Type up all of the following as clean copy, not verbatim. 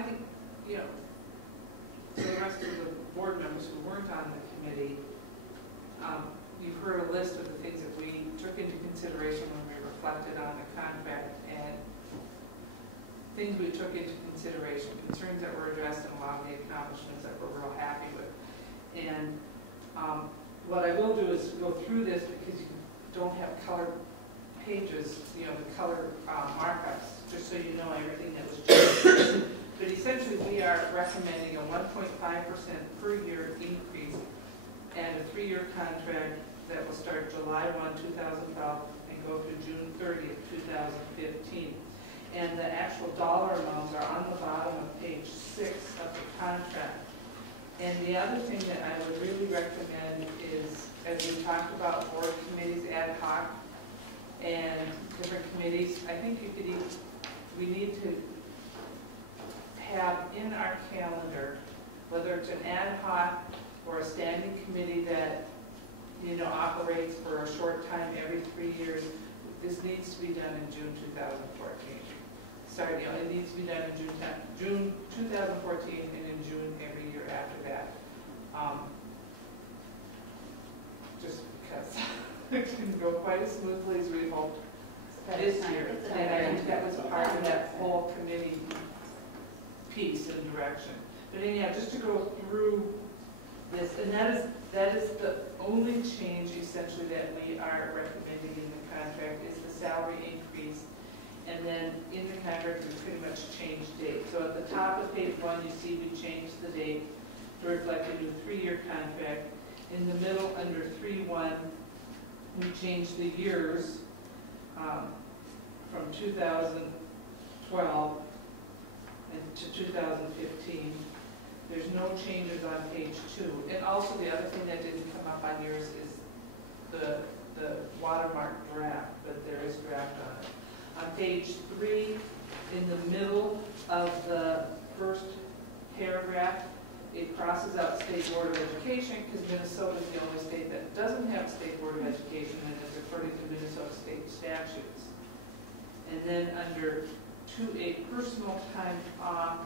I think, you know, to the rest of the board members who weren't on the committee, you've heard a list of the things that we took into consideration when we reflected on the contract, and things we took into consideration, concerns that were addressed, and a lot of the accomplishments that we're real happy with. And what I will do is go through this, because you don't have colored pages, you know, the color markups, just so you know everything that was changed. But essentially, we are recommending a 1.5% per year increase and a 3-year contract that will start July 1, 2012 and go through June 30th, 2015. And the actual dollar amounts are on the bottom of page 6 of the contract. And the other thing that I would really recommend is, as we talked about board committees ad hoc and different committees, I think you could we need to have in our calendar, whether it's an ad hoc or a standing committee that, you know, operates for a short time every 3 years, this needs to be done in June 2014. Sorry, you know, it needs to be done in June 2014 and in June every year after that. Just because it didn't go quite as smoothly as we hoped this year. And I think that was part of that whole committee piece and direction. But anyhow, just to go through this, and that is the only change essentially that we are recommending in the contract is the salary increase. And then in the contract, we pretty much changed date. So at the top of page 1, you see we changed the date to reflect a new 3-year contract. In the middle, under 3.1, we changed the years from 2012 to 2015. There's no changes on page 2. And also the other thing that didn't come up on yours is the watermark draft, but there is draft on it. On page 3, in the middle of the first paragraph, it crosses out State Board of Education, because Minnesota is the only state that doesn't have a State Board of Education, and is according to Minnesota state statutes. And then under 2A, personal time off,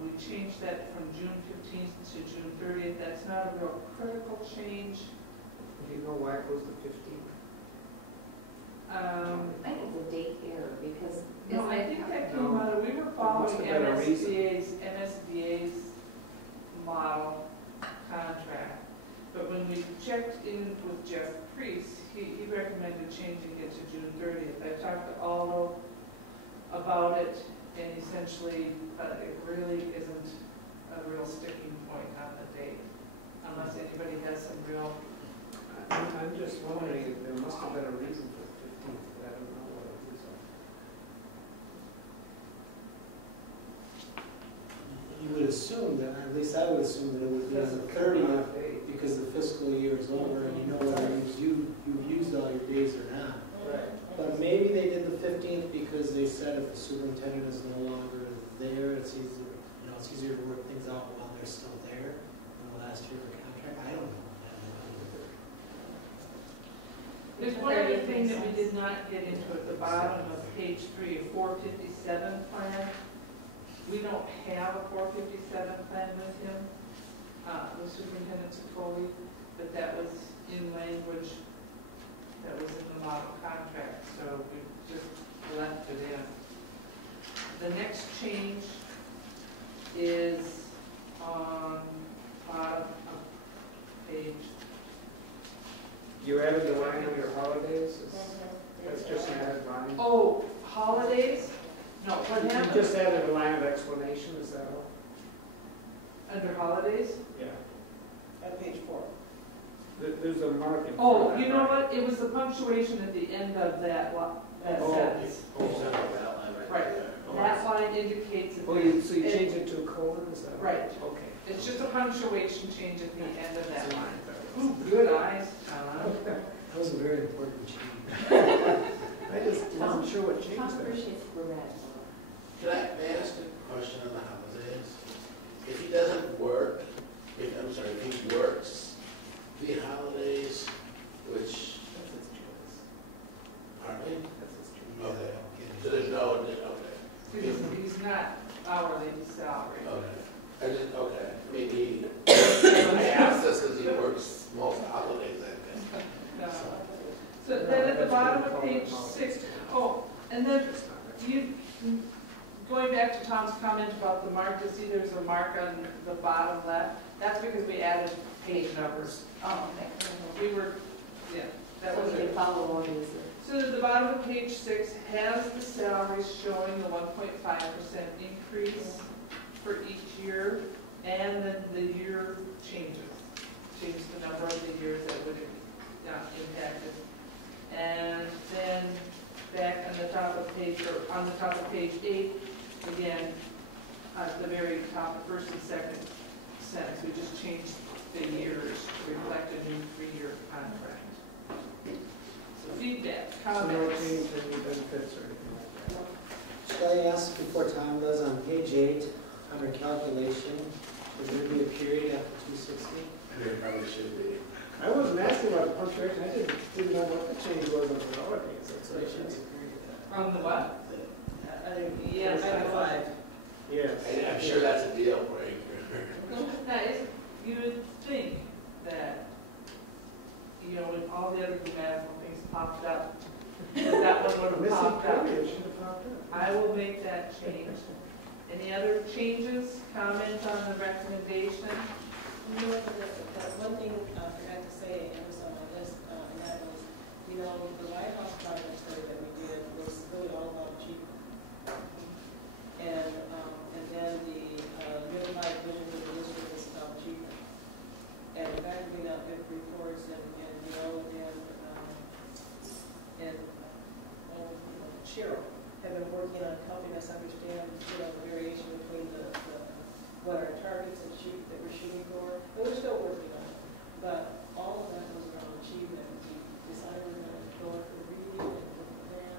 we changed that from June 15th to June 30th. That's not a real critical change. Do you know why it goes to 15th? I think it's a date error, because no, I think that came out of, we were following MSDA's model contract. But when we checked in with Jeff Priest, he recommended changing it to June 30th. I talked to Aldo about it, and essentially it really isn't a real sticking point on the date, unless anybody has some real... I'm just wondering if there must have been a reason for the 15th, but I don't know what it is. You would assume that, at least I would assume that it would be on the 30th, because the fiscal year is over and you know whether you've used all your days or not. Right. But maybe they did the 15th because they said if the superintendent is no longer there, it's easier, you know, it's easier to work things out while they're still there in the last year of the contract. I don't know. There's one other thing that we did not get into at the bottom of page 3, a 457 plan. We don't have a 457 plan with him, with Superintendent Sicoli, but that was in language that was in the model contract, so we just left it in. The next change is on bottom of page. You added the line on your holidays? That's just an added line? Oh, holidays? No, what happened? You just added a line of explanation, is that all? Under holidays? Yeah. At page 4. There's a mark in front Oh, of you that know line. what? It was the punctuation at the end of that sentence. Right. That line indicates that. Oh, so you changed it to a colon, is that Right. Okay. It's just a punctuation change at the end of that line. Ooh, good eyes, Tom. That was a very important change. I just wasn't sure what changed Tom there. appreciates grammatical. May I ask a question on the holidays? If he doesn't work, if he works the holidays, which, That's his choice. pardon me? That's his choice. Okay. So there's no, okay. He's not hourly, he's salary. Okay. I just, okay, maybe, I asked this because he works most holidays, I think. No. So then at the bottom of page 6, oh, and then you, going back to Tom's comment about the mark, you see there's a mark on the bottom left. That's because we added page numbers. Oh, okay. We were, yeah, that So was we it. can follow along with it. So the bottom of page 6 has the salaries showing the 1.5% increase for each year, and then the year changes. Change the number of the years that would impact it. And then back on the top of page, or on the top of page 8, again, at the very top, first and second sentence, we just changed the years to reflect a new 3-year contract. So feedback, So no comments. change in any benefits or anything like that? Should I ask before Tom does, on page 8, under calculation, is there be a period after 260? There probably should be. I wasn't asking about punctuation, I didn't know what the change was on the holidays, that's what I should be. From the what? Yes. Item 5. Yes. I'm sure that's a deal breaker. Now, you would think that, you know, when all the other grammatical things popped up, that one would have Missing popped up. period should have popped up. I will make that change. Any other changes, comments on the recommendation? You know, the one thing I forgot to say, and it was on my list, and that was, you know, the White House project study that we did was really all about cheap. And then the unified vision of the district is about cheap. And the fact that we now get reports and Cheryl have been working on helping us understand, you know, the variation between what our targets and that we're shooting for. And we're still working on it. But all of that was around achievement. We decided we're going to go for the reading and for the plan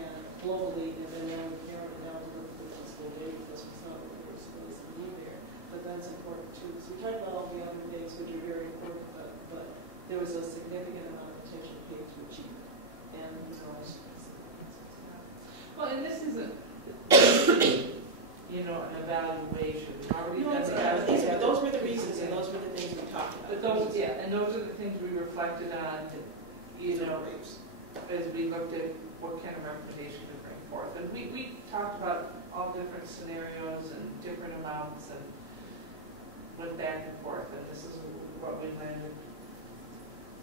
and globally, and then now we've narrowed it down to look for the school day because we saw that there was really some need there. But that's important too. So we talked about all the other things which are very important, but there was a significant amount of attention paid to achievement. And Well, and this isn't, you know, an evaluation. We've already done the evaluation. but those were the reasons and those were the things we talked about. But those, yeah, and those are the things we reflected on, you know, as we looked at what kind of recommendation to bring forth. And we talked about all different scenarios and different amounts and went back and forth, and this is what we landed,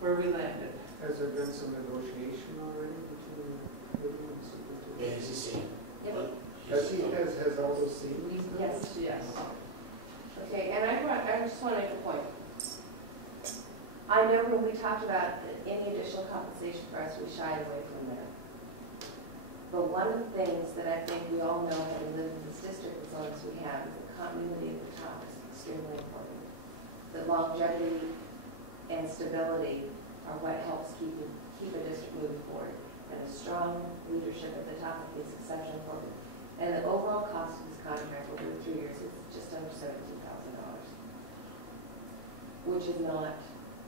where we landed. Has there been some negotiation already between the and the superintendent? Yeah, he's a senior. Yep. Has all those seen? Yes. Yes. Okay, and I just want to make a point. I know when we talked about any additional compensation for us, we shied away from there. But one of the things that I think we all know, having lived in this district as long as we have, is that continuity at the top is extremely important. That longevity and stability are what helps keep a district moving forward. And a strong leadership at the top is exceptionally important. And the overall cost of this contract over 3 years is just under $17,000, which is not,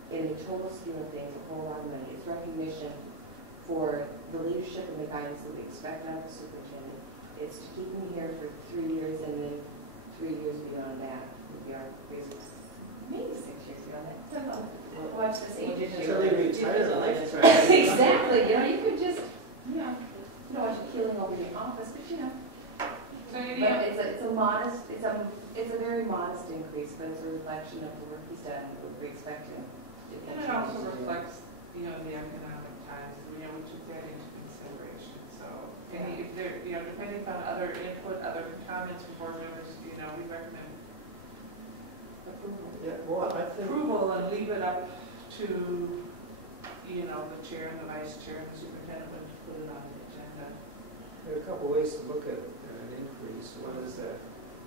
in the total scheme of things, a whole lot of money. It's recognition for the leadership and the guidance that we expect out of the superintendent. It's to keep him here for 3 years and then 3 years beyond that would be our reasons. Maybe 6 years beyond that. Watch this 8 years. Until they retire. Exactly. You know, you could just, you know, you don't want you keeling over your office, but you know. So But it's a modest, it's a very modest increase, but it's a reflection of the work he's done and what we expect him to do. and it also reflects, you know, the economic times, you know, we took that into consideration. So, and if there, you know, depending on other input, other comments from board members, you know, we recommend approval. Yeah, well, I think, Approval and leave it up to, you know, the chair and the vice chair and the superintendent to put it on the agenda. there are a couple ways to look at an increase. One is that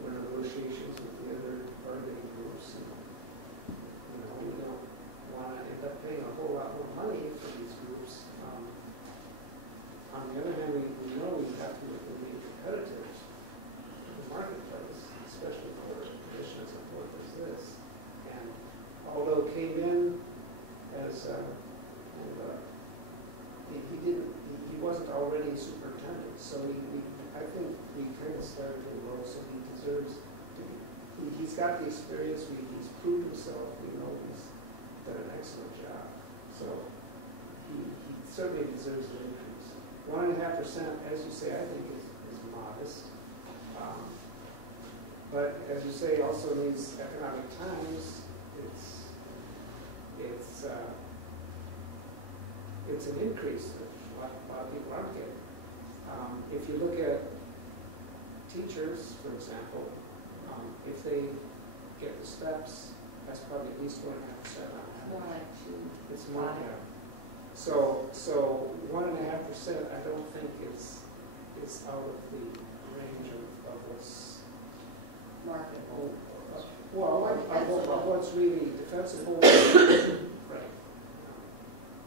we're in negotiations with the other bargaining groups, and, you know, we don't want to end up paying a whole lot more money for these groups. On the other hand, we know we have to be competitive in the marketplace, especially for positions as important as this. And although it came in as, he wasn't already superintendent, so I think got the experience, he's proved himself, we know he's done an excellent job. So he certainly deserves an increase. 1.5%, as you say, I think is modest. But as you say, also in these economic times, it's an increase that a lot of people aren't getting. If you look at teachers, for example, if they get the steps, that's probably at least 1.5% on More average. like 2. It's more, yeah. So 1.5%, I don't think is out of the range of what's Marketable. well, of what's really defensible. Right.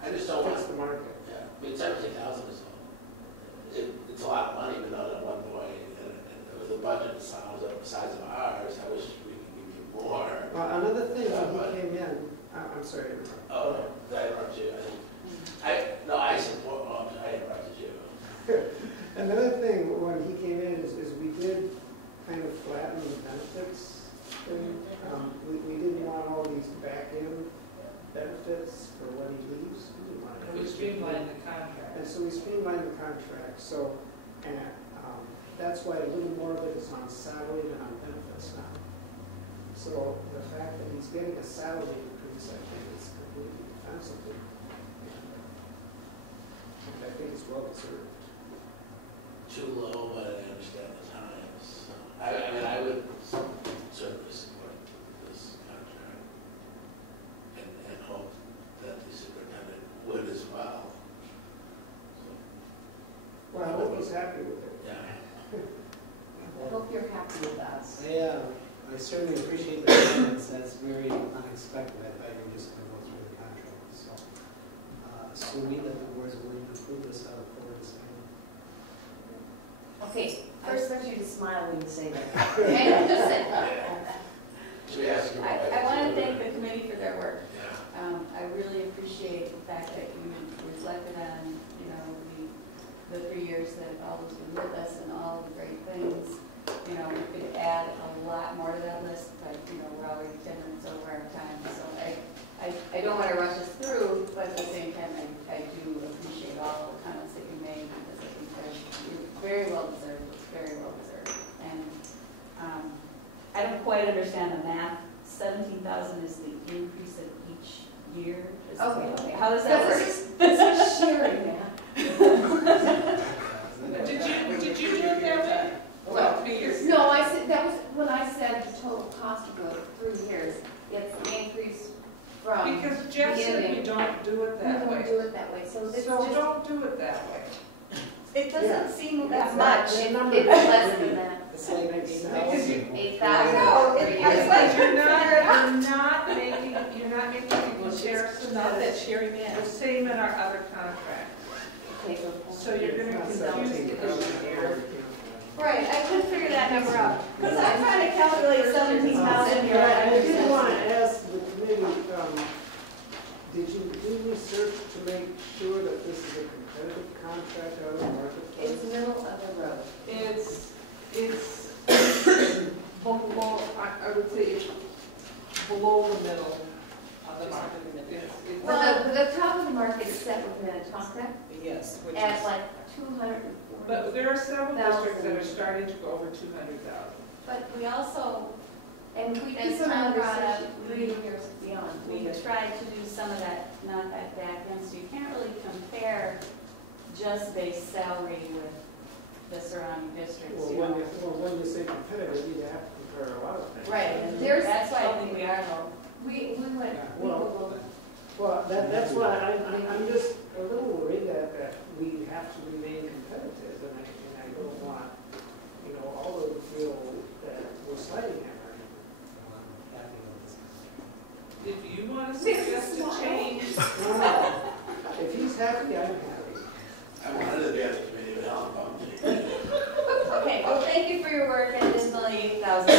I just don't want, Fix the market. yeah, I mean, 17,000 is, it's a lot of money, but not at one point, and with the budget the size of ours, I wish we could give you more. Another thing, when he came in, I'm sorry. Oh, did I interrupt you? I support, I interrupted you. Another thing, when he came in, is we did kind of flatten the benefits thing. We didn't want all these back-end benefits for when he leaves. We didn't want We streamlined the contract. And so we streamlined the contract, so, and that's why a little more of it is on salary than on benefits now. So the fact that he's getting a salary increase, I think is completely defensible. And I think it's well deserved. Too low, but I understand the times. I mean, I would certainly support this contract and hope that the superintendent would as well. Well, I hope he's happy with it. Yeah. I hope you're happy with us. I certainly appreciate the comments. That's very unexpected. I thought you were just going to go through the contract. So, assuming that the board is willing to approve this, I look forward to seeing it. Okay, I expect you to smile when you say that. Should we ask you? I want to thank the committee for their work. Yeah. I really appreciate the fact that you reflected on, the 3 years that Aldo's been with us and all the great things. We could add a lot more to that list, but, we're already 10 minutes over our time. So I don't want to rush us through, but at the same time, I do appreciate all the comments that you made because I think you're very well deserved. It's very well deserved. And I don't quite understand the math. 17,000 is the increase of each year. Okay. How does that work? This is sharing that. Did you do it that way? Well, 3 years. No, I said, that was when I said the total cost of the 3 years. It's the increase from. Because Jeff said we don't do it that We way. don't do it that way, so this is So just. don't do it that way. It doesn't Yeah. seem that It's much. It's less than that. It's like Because 8,000. 8,000. No, it's like You're not making a comparison Not that of sharing that. the same in our other contract. Okay, So you're going to It's not confuse the issue here. Right, I couldn't figure that number out. Because I'm trying to calculate 17,000 here. I did want to ask the committee, did you do research to make sure that this is a competitive contract out of the marketplace? It's middle of the road. It's below, I would say it's below the middle of the market. It's- Well, the top of the market is set with Minnetonka Yes, which at is. like 240. But there are several districts that are starting to go over 200,000. But we also, And we as keep them Tom under brought up, 3 years beyond. we tried to do some of that, not that back end, so you can't really compare just base salary with the surrounding districts, Well, when you say competitive, you have to compare a lot of things. Right, and There's- that's why I think we are low. We went, Yeah, we well- will look. Well, that's why I'm just a little worried that we have to remain competitive, and I don't want, all of the feel that we're sliding at right now. If you want to suggest a change, No. If he's happy, I'm happy. I wanted to be on the committee, but Alan bumped me. Okay, well, thank you for your work, and additionally, 8,000